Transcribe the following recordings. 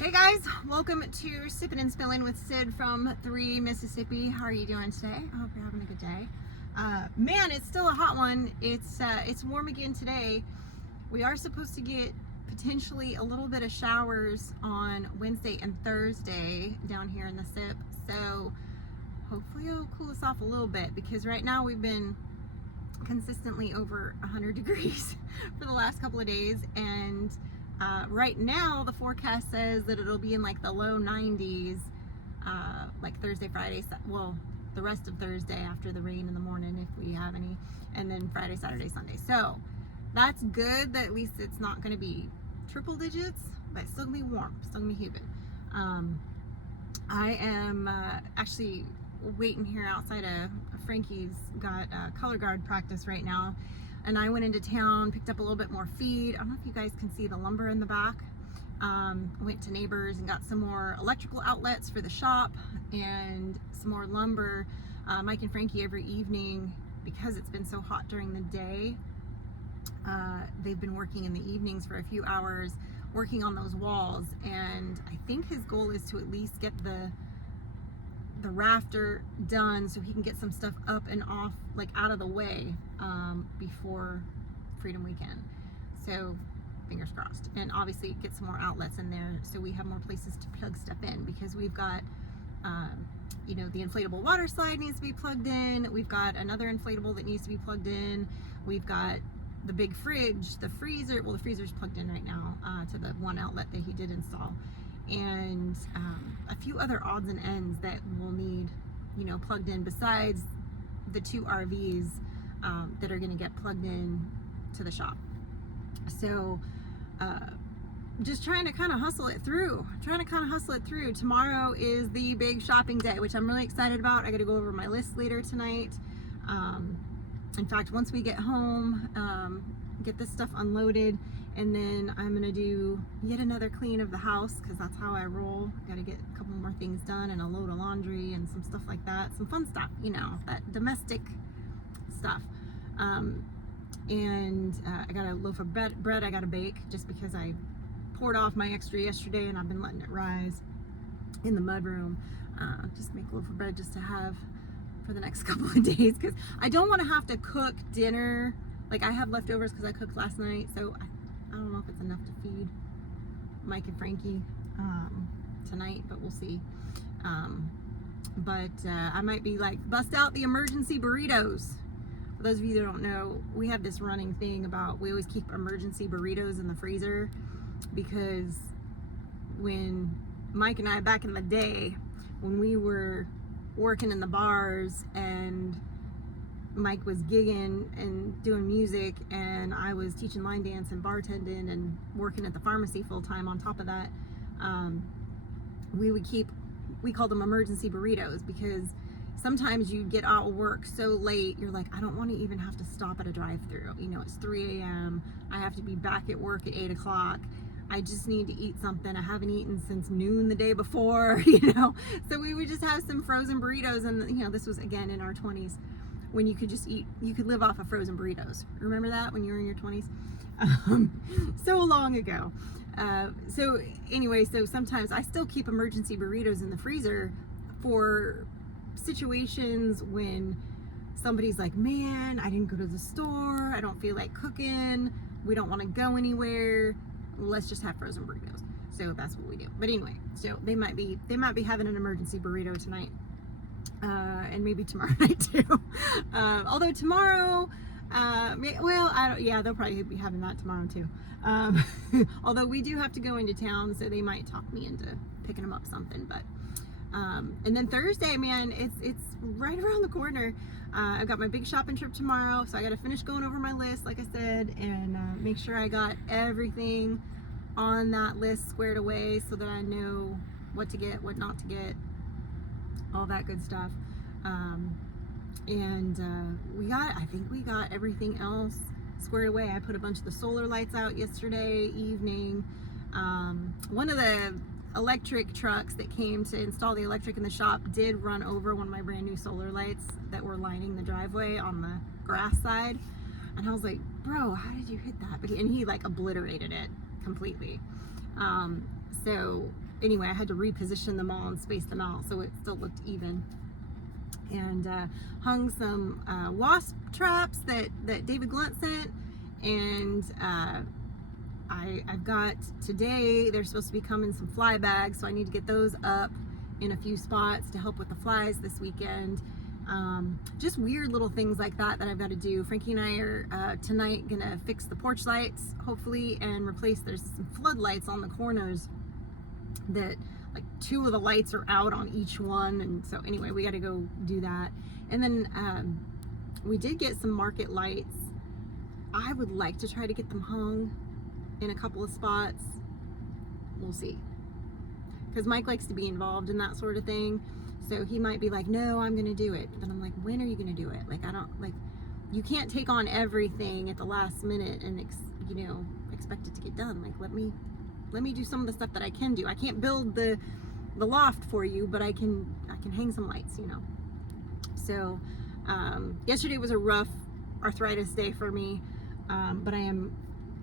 Hey guys, welcome to Sippin' and Spillin' with Sid from 3 Mississippi. How are you doing today? I hope you're having a good day. Man, it's still a hot one. It's warm again today. We are supposed to get potentially a little bit of showers on Wednesday and Thursday down here in the SIP. So hopefully it'll cool us off a little bit, because right now we've been consistently over 100 degrees for the last couple of days, and right now the forecast says that it'll be in like the low 90s like Thursday, Friday, well, the rest of Thursday after the rain in the morning if we have any, and then Friday, Saturday, Sunday. So that's good that at least it's not going to be triple digits, but it's still gonna be warm, still gonna be humid. I am actually waiting here outside of Frankie's got color guard practice right now, and I went into town, picked up a little bit more feed. I don't know if you guys can see the lumber in the back. Went to Neighbors and got some more electrical outlets for the shop and some more lumber. Mike and Frankie every evening, because it's been so hot during the day, they've been working in the evenings for a few hours working on those walls, and I think his goal is to at least get the rafter done so he can get some stuff up and off, like out of the way, before Freedom Weekend. So fingers crossed, and obviously get some more outlets in there so we have more places to plug stuff in, because we've got you know, the inflatable water slide needs to be plugged in, we've got another inflatable that needs to be plugged in, we've got the big fridge, the freezer, well, the freezer's plugged in right now to the one outlet that he did install, and a few other odds and ends that we'll need, you know, plugged in, besides the 2 RVs that are going to get plugged in to the shop. So just trying to kind of hustle it through. Tomorrow is the big shopping day, which I'm really excited about. I got to go over my list later tonight. In fact, once we get home, get this stuff unloaded, and then I'm gonna do yet another clean of the house, because that's how I roll. Gotta get a couple more things done, and a load of laundry and some stuff like that, some fun stuff, you know, that domestic stuff. And I got a loaf of bread I gotta bake, just because I poured off my extra yesterday and I've been letting it rise in the mudroom. Just make a loaf of bread just to have for the next couple of days, because I don't want to have to cook dinner. Like, I have leftovers because I cooked last night, so I don't know if it's enough to feed Mike and Frankie tonight, but we'll see. I might be like, bust out the emergency burritos. For those of you that don't know, we have this running thing about, we always keep emergency burritos in the freezer, because when Mike and I, back in the day, when we were working in the bars and Mike was gigging and doing music, and I was teaching line dance and bartending and working at the pharmacy full time on top of that, we called them emergency burritos, because sometimes you get out of work so late, you're like, I don't want to even have to stop at a drive-thru. You know, it's 3 a.m. I have to be back at work at 8 o'clock. I just need to eat something. I haven't eaten since noon the day before, you know. So we would just have some frozen burritos, and you know, this was again in our 20s, when you could just eat, you could live off of frozen burritos. Remember that when you were in your 20s? So long ago. So anyway, so sometimes I still keep emergency burritos in the freezer for situations when somebody's like, man, I didn't go to the store, I don't feel like cooking, we don't want to go anywhere, let's just have frozen burritos. So that's what we do. But anyway, so they might be having an emergency burrito tonight, and maybe tomorrow night too. Although tomorrow, they'll probably be having that tomorrow too. Although we do have to go into town, so they might talk me into picking them up something. But and then Thursday, man, it's right around the corner. I've got my big shopping trip tomorrow, so I got to finish going over my list, like I said, and make sure I got everything on that list squared away, so that I know what to get, what not to get, all that good stuff. I think we got everything else squared away. I put a bunch of the solar lights out yesterday evening. One of the electric trucks that came to install the electric in the shop did run over one of my brand new solar lights that were lining the driveway on the grass side, and I was like, bro, how did you hit that? But he like obliterated it completely. So anyway, I had to reposition them all and space them out so it still looked even. And hung some wasp traps that David Glunt sent, and I've got today, they're supposed to be coming some fly bags, so I need to get those up in a few spots to help with the flies this weekend. Just weird little things like that I've got to do. Frankie and I are tonight gonna fix the porch lights, hopefully, and replace, there's some floodlights on the corners that like 2 of the lights are out on each one, and so anyway, we got to go do that. And then we did get some market lights. I would like to try to get them hung in a couple of spots. We'll see, because Mike likes to be involved in that sort of thing, so he might be like, no, I'm gonna do it. But I'm like, when are you gonna do it? Like, I don't, like, you can't take on everything at the last minute and expect it to get done. Like, let me do some of the stuff that I can do. I can't build the loft for you, but I can hang some lights, So yesterday was a rough arthritis day for me, but I am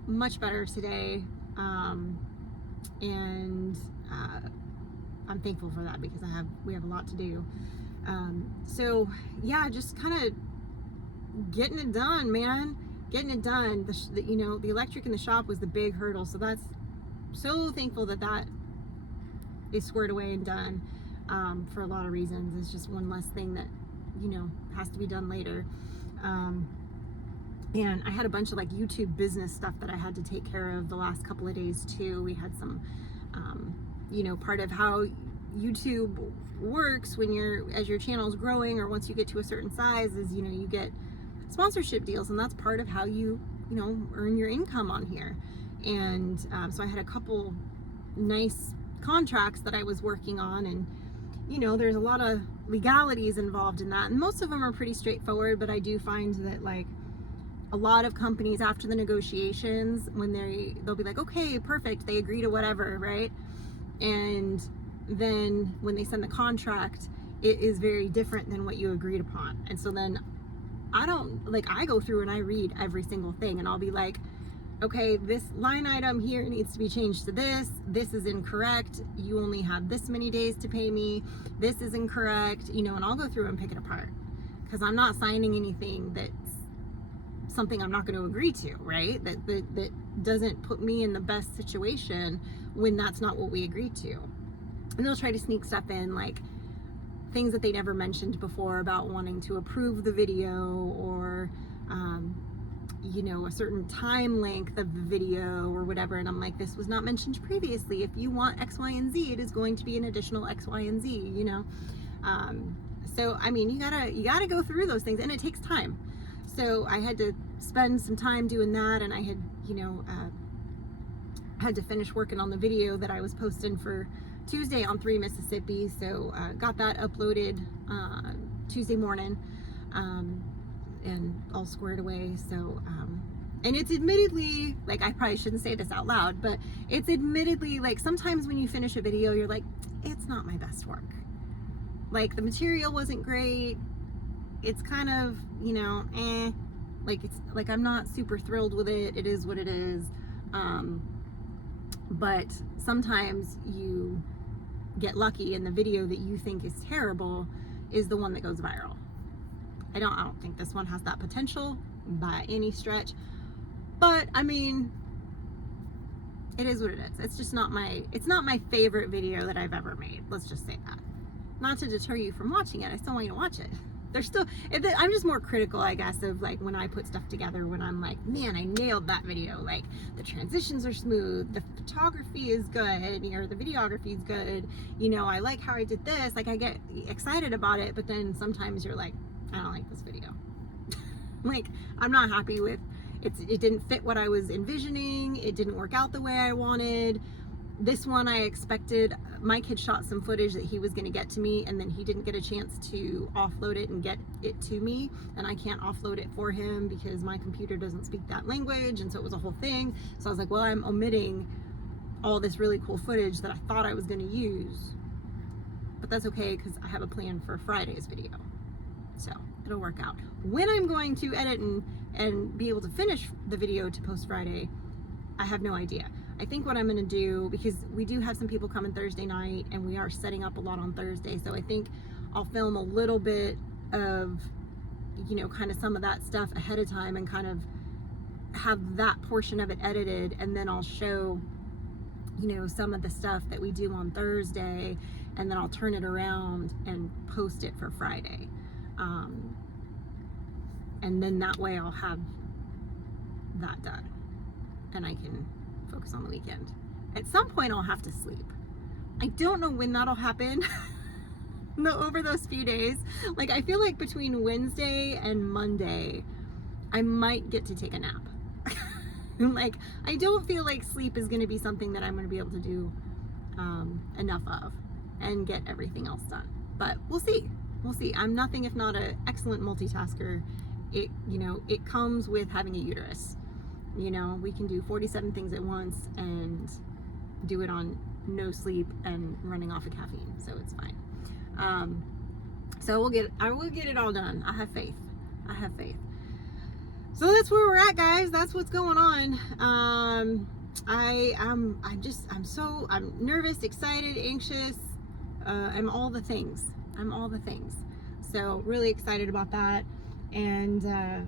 much better today, and I'm thankful for that, because we have a lot to do. So yeah, just kind of getting it done, man. Getting it done. The electric in the shop was the big hurdle, so that's so thankful that is squared away and done, for a lot of reasons. It's just one less thing that has to be done later. And I had a bunch of like YouTube business stuff that I had to take care of the last couple of days too. We had some part of how YouTube works as your channel's growing, or once you get to a certain size, is you get sponsorship deals, and that's part of how you earn your income on here. And so I had a couple nice contracts that I was working on, and there's a lot of legalities involved in that, and most of them are pretty straightforward, but I do find that like a lot of companies, after the negotiations, when they'll be like, okay, perfect, they agree to whatever, right? And then when they send the contract, it is very different than what you agreed upon. And so then I go through and I read every single thing, and I'll be like, okay, this line item here needs to be changed to this is incorrect, you only have this many days to pay me, this is incorrect, and I'll go through and pick it apart, because I'm not signing anything that's something I'm not going to agree to, right? That doesn't put me in the best situation when that's not what we agreed to. And they'll try to sneak stuff in, like things that they never mentioned before about wanting to approve the video, or a certain time length of the video or whatever. And I'm like, this was not mentioned previously. If you want X, Y, and Z, it is going to be an additional X, Y, and Z, So, I mean, you gotta go through those things, and it takes time. So I had to spend some time doing that, and I had, had to finish working on the video that I was posting for Tuesday on 3 Mississippi. So got that uploaded Tuesday morning, and all squared away. So, and it's admittedly, like, I probably shouldn't say this out loud, but it's admittedly, like, sometimes when you finish a video, you're like, it's not my best work. Like, the material wasn't great. It's kind of, like, it's like, I'm not super thrilled with it. It is what it is. But sometimes you get lucky, and the video that you think is terrible is the one that goes viral. I don't think this one has that potential by any stretch, but I mean, it is what it is. It's just not it's not my favorite video that I've ever made. Let's just say that. Not to deter you from watching it. I still want you to watch it. I'm just more critical, I guess, of like when I put stuff together, when I'm like, man, I nailed that video. Like, the transitions are smooth, the photography is good, or the videography is good. I like how I did this. Like, I get excited about it, but then sometimes you're like, I don't like this video. Like, I'm not happy with it. It didn't fit what I was envisioning. It didn't work out the way I wanted. This one, I expected, Mike had shot some footage that he was going to get to me, and then he didn't get a chance to offload it and get it to me, and I can't offload it for him because my computer doesn't speak that language, and so it was a whole thing. So I was like, well, I'm omitting all this really cool footage that I thought I was going to use, but that's okay, because I have a plan for Friday's video, so it'll work out. When I'm going to edit and be able to finish the video to post Friday, I have no idea. I think what I'm going to do, because we do have some people coming Thursday night and we are setting up a lot on Thursday, so I think I'll film a little bit of, you know, kind of some of that stuff ahead of time and kind of have that portion of it edited, and then I'll show, you know, some of the stuff that we do on Thursday, and then I'll turn it around and post it for Friday. And then that way I'll have that done and I can focus on the weekend. At some point I'll have to sleep. I don't know when that'll happen. Over those few days. Like, I feel like between Wednesday and Monday I might get to take a nap. Like, I don't feel like sleep is going to be something that I'm going to be able to do enough of and get everything else done. But we'll see. We'll see. I'm nothing if not an excellent multitasker. It, you know, it comes with having a uterus. You know, we can do 47 things at once and do it on no sleep and running off of caffeine, so it's fine. So I will get it all done. I have faith. I have faith. So that's where we're at, guys. That's what's going on. I'm nervous, excited, anxious. I'm all the things. So really excited about that. And,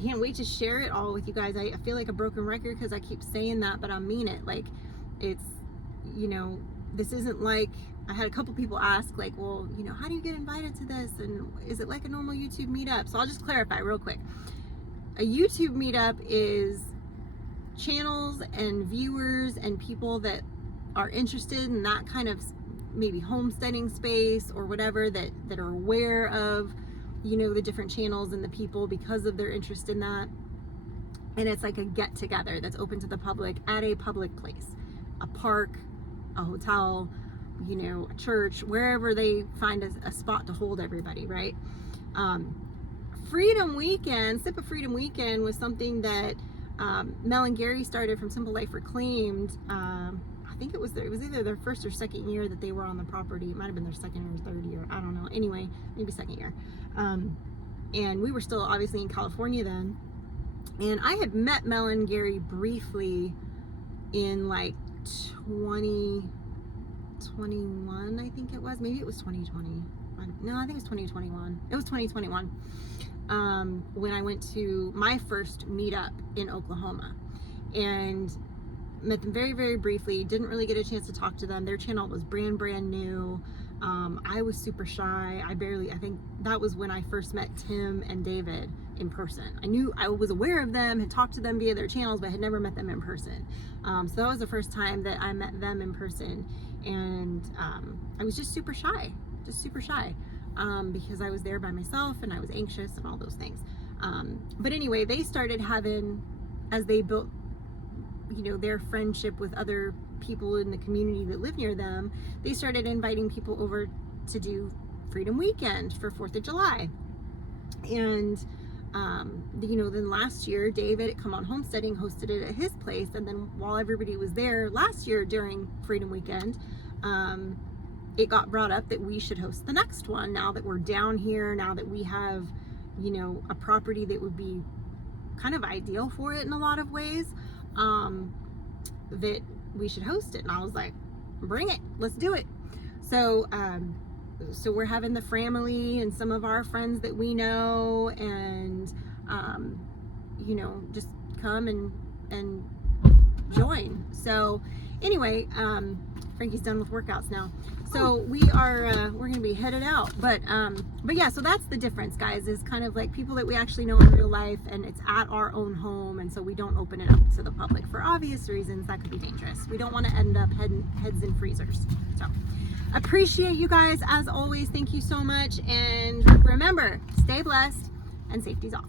can't wait to share it all with you guys. I feel like a broken record because I keep saying that, but I mean it. Like, it's, you know, this isn't like, I had a couple people ask, like, well, you know, how do you get invited to this? And is it like a normal YouTube meetup? So I'll just clarify real quick. A YouTube meetup is channels and viewers and people that are interested in that kind of maybe homesteading space or whatever, that are aware of, you know, the different channels and the people because of their interest in that. And it's like a get together that's open to the public at a public place, a park, a hotel, you know, a church, wherever they find a spot to hold everybody, right? Freedom Weekend, Sip of Freedom Weekend was something that Mel and Gary started from Simple Life Reclaimed. I think it was either their first or second year that they were on the property. It might have been their second or third year. I don't know. Anyway, maybe second year. And we were still obviously in California then. And I had met Mel and Gary briefly in like 2021, I think it was. Maybe it was 2020. No, I think it was 2021. It was 2021. When I went to my first meetup in Oklahoma. And met them very, very briefly. Didn't really get a chance to talk to them. Their channel was brand new. I was super shy. I think that was when I first met Tim and David in person. I was aware of them, had talked to them via their channels, but had never met them in person. So that was the first time that I met them in person. And I was just super shy, because I was there by myself and I was anxious and all those things. But anyway, they started having, as they built, you know, their friendship with other people in the community that live near them, they started inviting people over to do Freedom Weekend for 4th of July. And you know, then last year David at Come On Homesteading hosted it at his place, and then while everybody was there last year during Freedom Weekend, it got brought up that we should host the next one now that we're down here, now that we have, you know, a property that would be kind of ideal for it in a lot of ways. That we should host it. And I was like, bring it, let's do it. So so we're having the family and some of our friends that we know, and you know, just come and join. So anyway, Frankie's done with workouts now, so we are we're gonna be headed out. But yeah, so that's the difference, guys, is kind of like people that we actually know in real life, and it's at our own home, and so we don't open it up to the public for obvious reasons. That could be dangerous. We don't want to end up heads in freezers. So appreciate you guys as always. Thank you so much, and remember, stay blessed and safety's off.